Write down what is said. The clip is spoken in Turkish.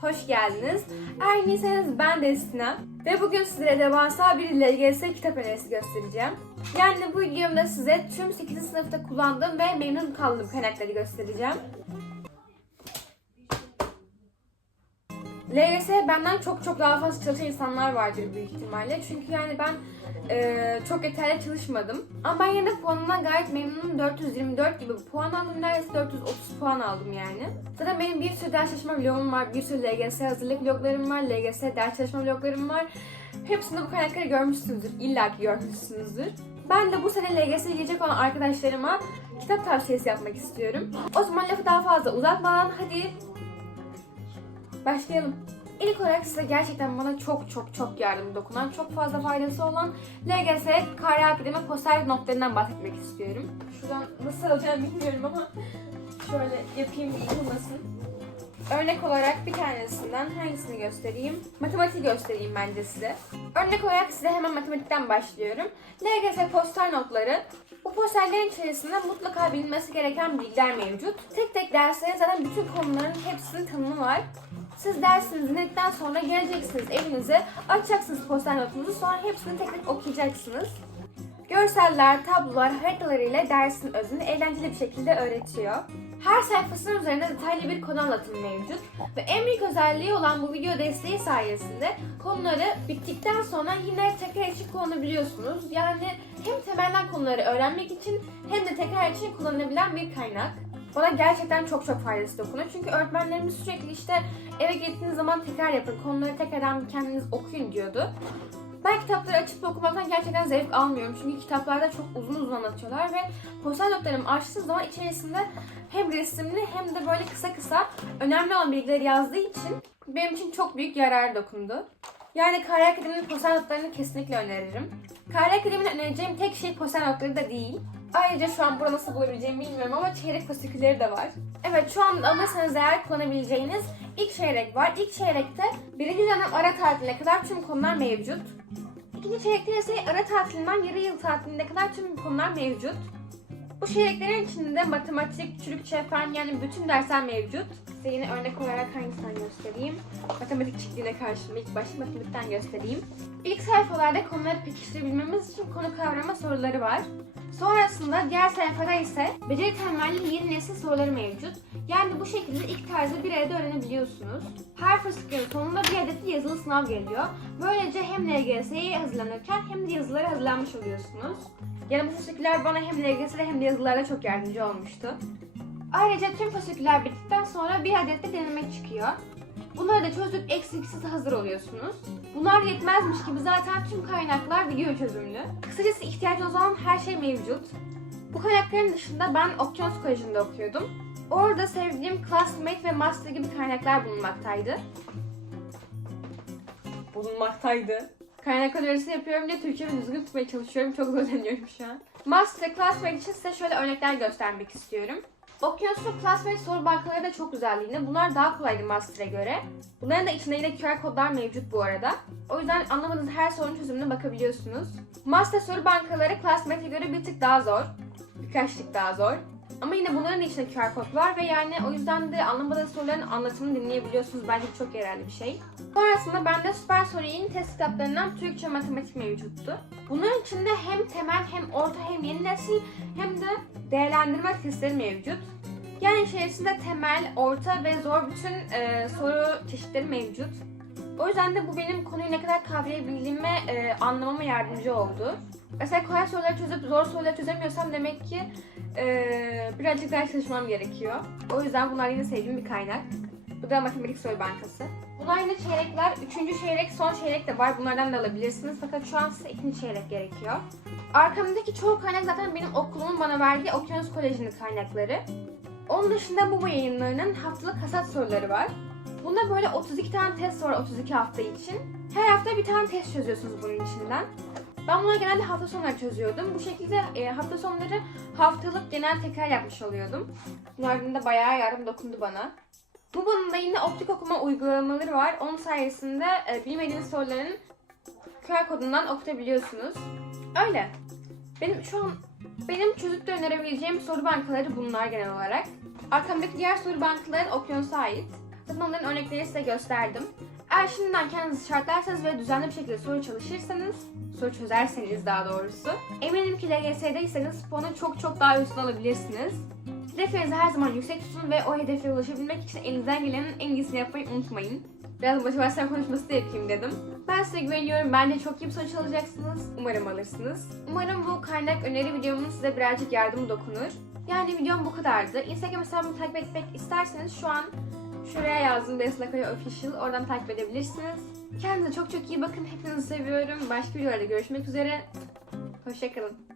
hoş geldiniz. Eğer değilseniz ben de Sinem ve bugün sizlere devasa bir LGS kitap önerisi göstereceğim. Yani bu videomda size tüm 8. sınıfta kullandığım ve memnun kaldığım kaynakları göstereceğim. LGS benden çok çok daha fazla çalışan insanlar vardır büyük ihtimalle. Çünkü yani ben e, çok yeterli çalışmadım. Ama ben yine de puanımdan gayet memnunum. 424 gibi bir puan aldım. Neredeyse 430 puan aldım yani. Zaten benim bir sürü ders çalışma vlogum var. Bir sürü LGS hazırlık vloglarım var. LGS ders çalışma vloglarım var. Hepsinde bu kaynakları görmüşsünüzdür. İlla ki görmüşsünüzdür. Ben de bu sene LGS'ye girecek olan arkadaşlarıma kitap tavsiyesi yapmak istiyorum. O zaman lafı daha fazla uzatmadan hadi Başlayalım. İlk olarak size gerçekten bana çok çok çok yardım dokunan, çok fazla faydası olan LGS Kare Akademi poster notlarından bahsetmek istiyorum. Şuradan nasıl alacağım bilmiyorum ama şöyle yapayım yıkılmasın. Örnek olarak bir tanesinden hangisini göstereyim? Matematiği göstereyim bence size. Örnek olarak size hemen matematikten başlıyorum. LGS poster notları. Bu posterlerin içerisinde mutlaka bilinmesi gereken bilgiler mevcut. Tek tek derslerin zaten bütün konuların hepsinin tanımı var. Siz dersinizi dinledikten sonra geleceksiniz evinize, açacaksınız poster notunuzu sonra hepsini tek tek okuyacaksınız. Görseller, tablolar, haritalar ile dersin özünü eğlenceli bir şekilde öğretiyor. Her sayfasının üzerinde detaylı bir konu anlatımı mevcut ve en büyük özelliği olan bu video desteği sayesinde konuları bittikten sonra yine tekrar için kullanabiliyorsunuz. Yani hem temelden konuları öğrenmek için hem de tekrar için kullanılabilen bir kaynak. Bana gerçekten çok çok faydası dokunuyor. Çünkü öğretmenlerimiz sürekli işte eve gittiğiniz zaman tekrar yapın, konuları tekrardan kendiniz okuyun diyordu. Ben kitapları açıp okumaktan gerçekten zevk almıyorum. Çünkü kitaplarda çok uzun uzun anlatıyorlar ve poster notlarımı açtığım zaman içerisinde hem resimli hem de böyle kısa kısa önemli olan bilgileri yazdığı için benim için çok büyük yarar dokundu. Yani Kare Akademi'nin poster notlarını kesinlikle öneririm. Kare Akademi'nin önereceğim tek şey poster notları da değil. Ayrıca şu an burada nasıl bulabileceğimi bilmiyorum ama çeyrek fasikülleri de var. Evet şu an alırsanız eğer kullanabileceğiniz ilk çeyrek var. İlk çeyrekte birinci dönem ara tatiline kadar tüm konular mevcut. İkinci çeyrekte ise ara tatilinden yarı yıl tatiline kadar tüm konular mevcut. Bu çeyreklerin içinde matematik, Türkçe, fen yani bütün dersler mevcut. Size yine örnek olarak hangisinden göstereyim? Matematik çıktığına karşıma ilk başta matematikten göstereyim. İlk sayfalarda konuları pekiştirebilmemiz için konu kavrama soruları var. Sonrasında diğer sayfada ise beceri temelli yeni nesil soruları mevcut. Yani bu şekilde ilk tarzı bir arada öğrenebiliyorsunuz. Her fıskın sonunda bir adet de yazılı sınav geliyor. Böylece hem LGS'ye hazırlanırken hem de yazılara hazırlanmış oluyorsunuz. Yani bu fasiküller bana hem LGS'de hem de yazılarda çok yardımcı olmuştu. Ayrıca tüm fasiküller bittikten sonra bir adet de deneme çıkıyor. Bunları da çözdük eksiksiz hazır oluyorsunuz. Bunlar yetmezmiş gibi zaten tüm kaynaklar video çözümlü. Kısacası ihtiyacınız olan her şey mevcut. Bu kaynakların dışında ben Okyanus Koleji'nde okuyordum. Orada sevdiğim Classmate ve Master gibi kaynaklar bulunmaktaydı. Bulunmaktaydı. Kaynak önerisi yapıyorum diye Türkçemi düzgün tutmaya çalışıyorum. Çok zorlanıyorum şu an. Master Classmate için size şöyle örnekler göstermek istiyorum. Okyanus ve Classmate soru bankaları da çok güzel yine. Bunlar daha kolaydı Master'e göre. Bunların da içinde yine QR kodlar mevcut bu arada. O yüzden anlamadığınız her sorunun çözümüne bakabiliyorsunuz. Master soru bankaları Classmate'e göre bir tık daha zor. Birkaç tık daha zor. Ama yine bunların içinde QR kod var ve yani o yüzden de anlamadığınız soruların anlatımını dinleyebiliyorsunuz. Bence çok yararlı bir şey. Sonrasında bende Süper Soru Yeni test kitaplarından Türkçe matematik mevcuttu. Bunların içinde hem temel hem orta hem yeni nesil hem de değerlendirme testleri mevcut. Yani içerisinde temel, orta ve zor bütün e, soru çeşitleri mevcut. O yüzden de bu benim konuyu ne kadar kavrayabildiğime, e, anlamama yardımcı oldu. Mesela kolay soruları çözüp zor soruları çözemiyorsam demek ki e, birazcık daha çalışmam gerekiyor. O yüzden bunlar yine sevdiğim bir kaynak. Bu da matematik soru bankası. Bunlar yine çeyrekler. Üçüncü çeyrek, son çeyrek de var. Bunlardan da alabilirsiniz. Fakat şu an size ikinci çeyrek gerekiyor. Arkamdaki çoğu kaynak zaten benim okulumun bana verdiği Okyanus Koleji'nin kaynakları. Onun dışında bu yayınlarının haftalık hasat soruları var. Bunda böyle 32 tane test var 32 hafta için. Her hafta bir tane test çözüyorsunuz bunun içinden. Ben bunları genelde hafta sonları çözüyordum. Bu şekilde e, hafta sonları haftalık genel tekrar yapmış oluyordum. Bunlardan da bayağı yardım dokundu bana. Bu bölümde yine optik okuma uygulamaları var. Onun sayesinde e, bilmediğiniz soruların QR kodundan okutabiliyorsunuz. Öyle. Benim şu an benim çocukta önerebileceğim soru bankaları bunlar genel olarak. Arkamdaki diğer soru bankaları Okyanus'a ait. Zaten onların örnekleri size gösterdim. Eğer şimdiden kendinizi şartlarsanız ve düzenli bir şekilde soru çalışırsanız, soru çözerseniz daha doğrusu, eminim ki LGS'deyseniz puanı çok çok daha üstüne alabilirsiniz. Hedeflerinizi her zaman yüksek tutun ve o hedefe ulaşabilmek için elinizden gelenin en iyisini yapmayı unutmayın. Biraz motivasyon konuşması da yapayım dedim. Ben size güveniyorum. Bence çok iyi bir sonuç alacaksınız. Umarım alırsınız. Umarım bu kaynak öneri videomun size birazcık yardım dokunur. Yani videom bu kadardı. Instagram hesabımı takip etmek isterseniz şu an şuraya yazdım Beslakaya Official. Oradan takip edebilirsiniz. Kendinize çok çok iyi bakın. Hepinizi seviyorum. Başka videolarda görüşmek üzere. Hoşçakalın.